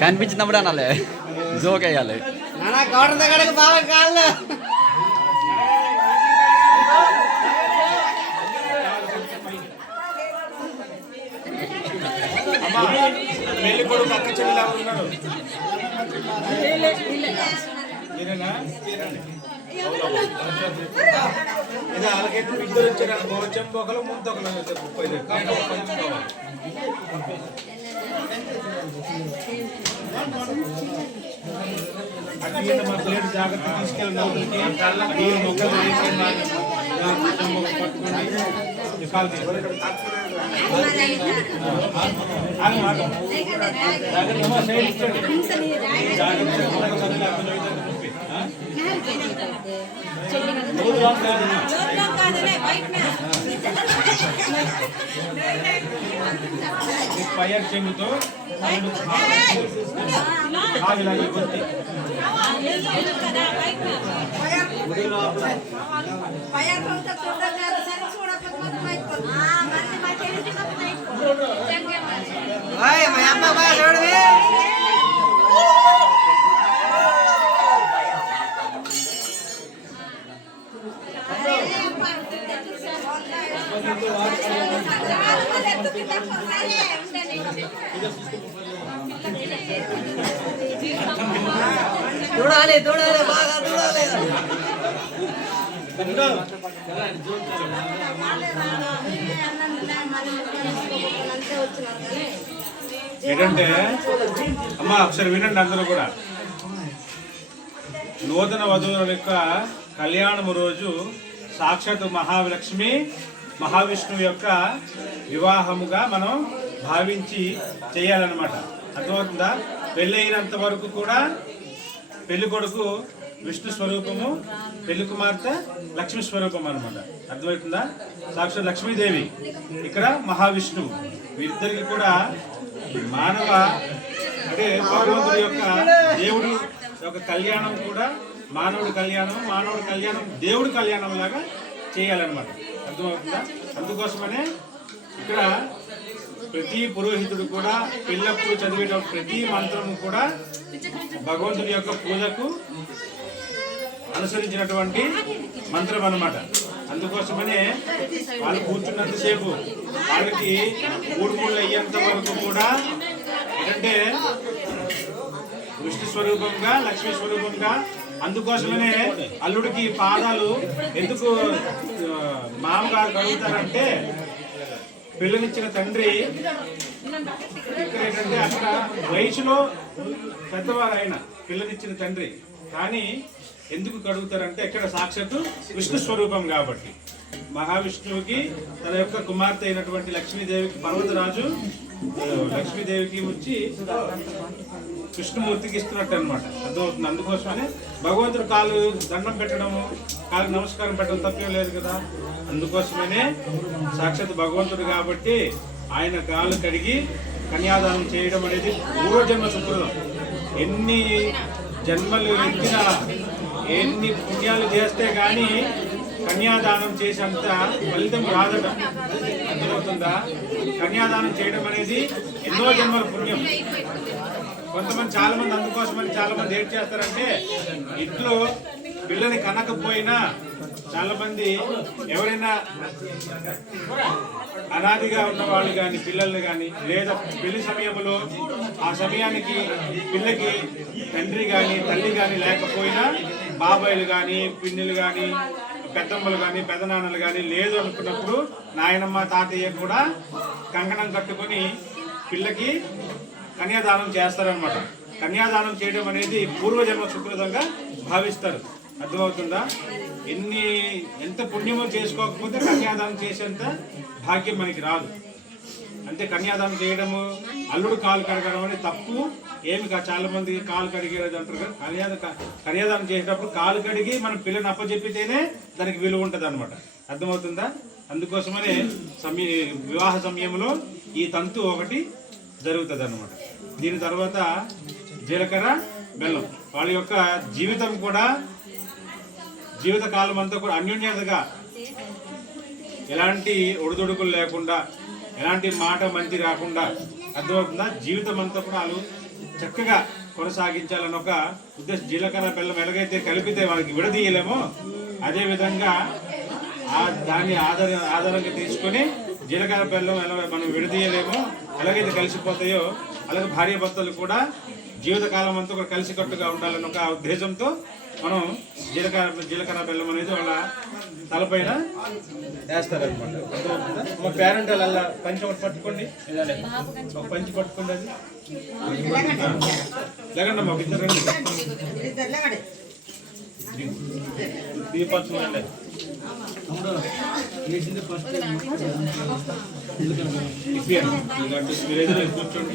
కనిపించినప్పుడు అనాలి, జోక్ వేయాలి. పెళ్లి కొడుకు అక్క చెల్లి ఉన్నారు. ఇది అలాగైతే ఇద్దరు వచ్చారు. చెంపొకలు ముంతొకలు 30 పంచుకోవాలి. అట్లా మా ప్లేట్ జాగ్రత్త తీసుకెళ్ళి మొక్కలు ఫైర్ చెంగుతో చూడాలి చూడాలి బాగా చూడాలి. ఏంటంటే అమ్మ ఒకసారి వినండి అందరూ కూడా. నూతన వధువుల యొక్క కళ్యాణము రోజు సాక్షాత్ మహాలక్ష్మి మహావిష్ణువు యొక్క వివాహముగా మనం భావించి చేయాలన్నమాట. అర్థమవుతుందా? పెళ్ళైనంత వరకు కూడా పెళ్లి కొడుకు విష్ణు స్వరూపము, పెళ్లి కుమార్తె లక్ష్మీ స్వరూపం అనమాట. అర్థమవుతుందా? సాక్షాత్ లక్ష్మీదేవి, ఇక్కడ మహావిష్ణువు. వీరిద్దరికి కూడా మానవ అంటే భగవంతుడి యొక్క దేవుడు యొక్క కళ్యాణం కూడా మానవుడి కళ్యాణం దేవుడి కళ్యాణం లాగా చేయాలన్నమాట. అర్థమవుతుందా? అందుకోసమనే ఇక్కడ ప్రతి పురోహితుడు కూడా పెళ్ళప్పుడు చదివేటప్పుడు ప్రతి మంత్రము కూడా భగవంతుడి యొక్క పూజకు అనుసరించినటువంటి మంత్రం అన్నమాట. అందుకోసమనే వాళ్ళు కూర్చున్నంతసేపు వాళ్ళకి మూడు అయ్యేంత వరకు కూడా ఏంటంటే విష్ణు స్వరూపంగా లక్ష్మీ స్వరూపంగా. అందుకోసమనే అల్లుడికి పాదాలు ఎందుకు మామగారు కడుగుతారంటే పిల్లనిచ్చిన తండ్రి ఇక్కడ ఏంటంటే అక్కడ వయసులో పెద్దవారు ఆయన పిల్లనిచ్చిన తండ్రి, కానీ ఎందుకు కడుగుతారంటే ఇక్కడ సాక్షాత్తు విష్ణు స్వరూపం కాబట్టి. మహావిష్ణువుకి తన యొక్క కుమార్తె అయినటువంటి లక్ష్మీదేవికి పర్వతరాజు లక్ష్మీదేవికి వచ్చి కృష్ణమూర్తికి ఇస్తున్నట్టు అనమాట. అర్థమవుతుంది. అందుకోసమనే భగవంతుడు కాలు దండం పెట్టడము, కాలు నమస్కారం పెట్టడం తప్పేం లేదు కదా. అందుకోసమనే సాక్షాత్ భగవంతుడు కాబట్టి ఆయన కాలు కడిగి కన్యాదానం చేయడం అనేది పూర్వజన్మ సుకృతం. ఎన్ని జన్మలు ఎత్తినా ఎన్ని పుణ్యాలు చేస్తే కానీ కన్యాదానం చేసేంత ఫలితం రాదట. అర్థమవుతుందా? కన్యాదానం చేయడం అనేది ఎన్నో జన్మల పుణ్యం. కొంతమంది చాలా మంది అందుకోసమని చాలా మంది ఏం చేస్తారంటే ఇంట్లో పిల్లని కనకపోయినా చాలా మంది ఎవరైనా అనాదిగా ఉన్న వాళ్ళు కానీ పిల్లల్ని కానీ లేదా పెళ్లి సమయంలో ఆ సమయానికి పిల్లకి తండ్రి కానీ తల్లి కానీ లేకపోయినా బాబాయిలు కానీ పిన్నులు కానీ పెద్దమ్మలు కానీ పెదనాన్నలు కానీ లేదు అనుకున్నప్పుడు నాయనమ్మ తాతయ్య కూడా కంకణం కట్టుకొని పిల్లకి కన్యాదానం చేస్తారనమాట. కన్యాదానం చేయడం అనేది పూర్వజన్మ సుకృతంగా భావిస్తారు. అర్థమవుతుందా? ఎంత పుణ్యమో చేసుకోకపోతే కన్యాదానం చేసేంత భాగ్యం మనకి రాదు. అంటే కన్యాదానం చేయడము, అల్లుడు కాలు కడగడం అనేది తప్పు ఏమి చాలా మంది కాలు కడిగేది అంటారు కదా. కన్యాదానం చేసేటప్పుడు కాలు కడిగి మనం పిల్లని అప్పచెప్పితేనే దానికి విలువ ఉంటుంది అనమాట. అర్థమవుతుందా? అందుకోసమనే వివాహ సమయంలో ఈ తంతు ఒకటి జరుగుతుంది అనమాట. దీని తర్వాత జీలకర్ర బెల్లం, వాళ్ళ యొక్క జీవితం కూడా జీవితకాలం అంతా కూడా అన్యోన్యతగా, ఎలాంటి ఒడిదుడుకులు లేకుండా, ఎలాంటి మాట మంచి రాకుండా, అర్థమవుతుందా, జీవితం అంతా కూడా వాళ్ళు చక్కగా కొనసాగించాలని ఒక ఉద్దేశం. జీలకర్ర బెల్లం ఎలాగైతే కలిపితే వాళ్ళకి విడదీయలేమో, అదేవిధంగా దాన్ని ఆధారంగా తీసుకొని జీలకర్ర బెల్లం ఎలా మనం విడదీయలేమో, ఎలాగైతే కలిసిపోతాయో అలాగే భార్యాభర్తలు కూడా జీవితకాలం అంతా కూడా కలిసికట్టుగా ఉండాలని ఒక ఉద్దేశంతో మనం జీలకర్ర బెల్లం అనేది వాళ్ళ తలపైన వేస్తారనమాట. మా పేరెంట్ అలా పంచి ఒకటి పట్టుకోండి, ఒక పంచి పట్టుకోండి, అది లేకండి మాకు ఇద్దరు దీపంచుకోండి. ఎదురు కూర్చోండి,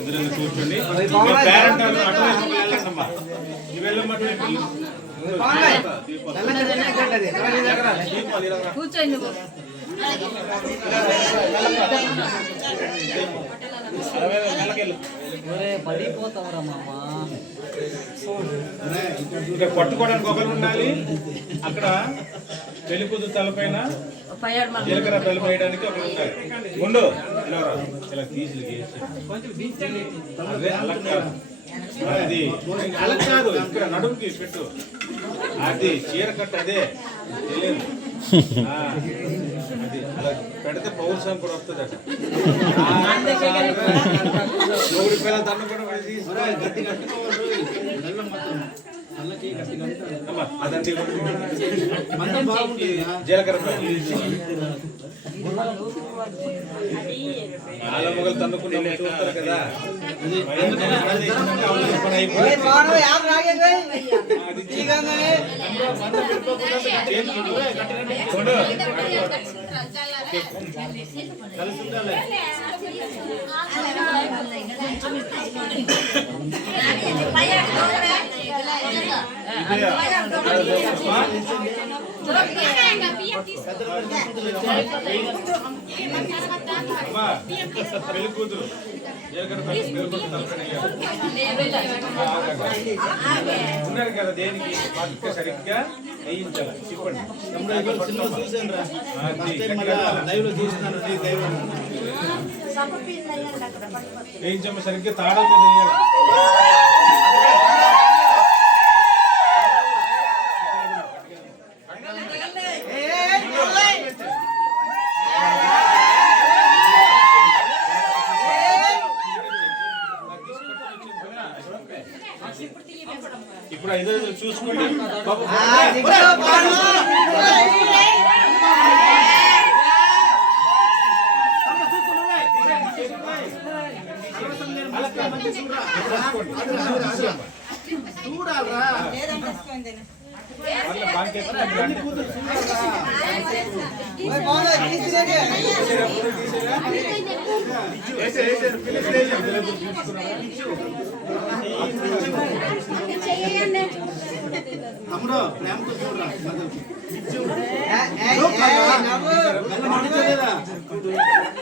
ఎదురు కూర్చోండి. పేరెంట్ వెళ్ళండమ్మా, ఇవి వెళ్ళమంటే కూర్చోండి. ఇంకా పట్టుకోవడానికి ఒకరు ఉండాలి. అక్కడ పెళ్లి కూతురు తలపైన జీలకర్ర బెల్లం వేయడానికి ఒకరు ఉండాలి. ఉండు ఇలా తీసి అదే అలా కాదు, అది అలా కాదు, ఇక్కడ నడుముకి పెట్టు, అది చీర కట్టు, అదే తెలియదు, అది అలా పెడితే పౌరుషం కూడా వస్తుంది అట. మూడు పిల్లల దండ కూడా గట్టి కట్టుకోవాలి. జీలకర్ర చాలా మొగలు తన్నుకున్నాము చూస్తారు కదా. పెళ్లి కూతురు ఉన్నారు కదా, దేనికి పక్క సరిగ్గా వేయించాలి. చెప్పండి, వేయించమ్మ, సరిగ్గా తాళం మీద వేయాలి. ఇప్పుడు ఐదో చూసుకోండి.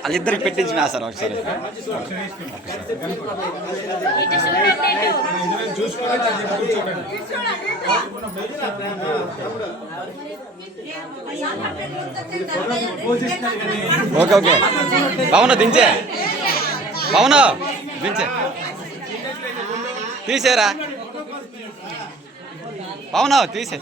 వాళ్ళిద్దరికి పెట్టించి వేస్తారు ఒకసారి. ఓకే ఓకే, బావునా దించే, బావునా దించే, తీసేరా బావునా, తీసే.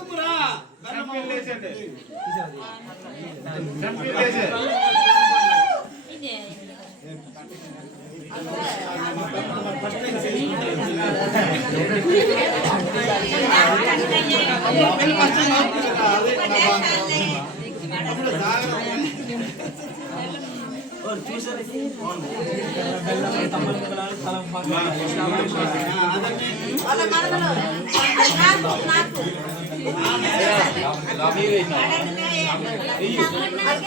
వాళ్ళ మరదలు అది నాకు అది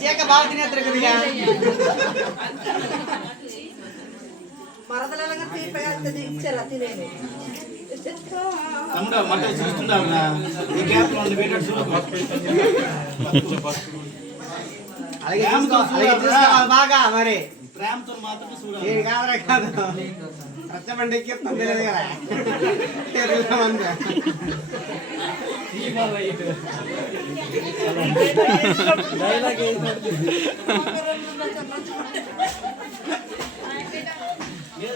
కాకుండా బాగా తినేస్తారు కదా మరదలగా తీపి ఇచ్చారా తినేది తమ్ముడు మంటలు చూస్తున్నావు ఈ గ్యాప్ లో ఉంది వేరే అలాగే చూసుకోవాలి బాగా మరి ప్రేమతో మాత్రమే చూడాలి ఏ కాదురా కాదు రచ్చబండి ఎక్కిస్తాం తెలియదు కదా మంది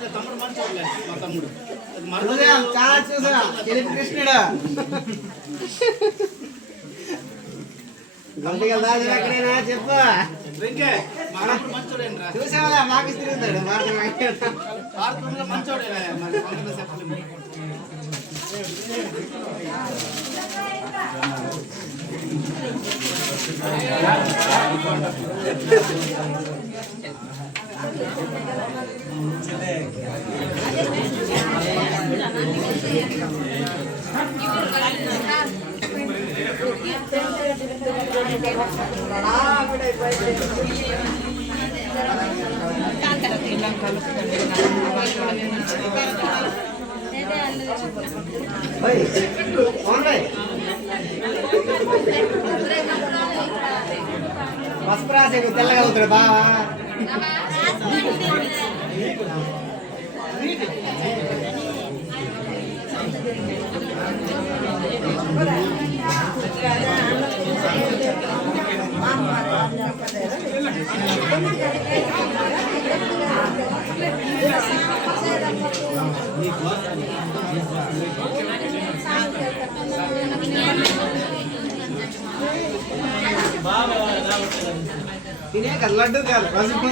తమ్ముడు మంచోడులే మా తమ్ముడు చాలా చూసా కృష్ణుడు ఎక్కడైనా చెప్పు చూసావా మాకు తిరుగుతాడు మంచోడే చెప్పలేము పసుపు రాసే తెల్లగా అవుతాడు బావా తినే కదా లడ్డు కాదు పసుపు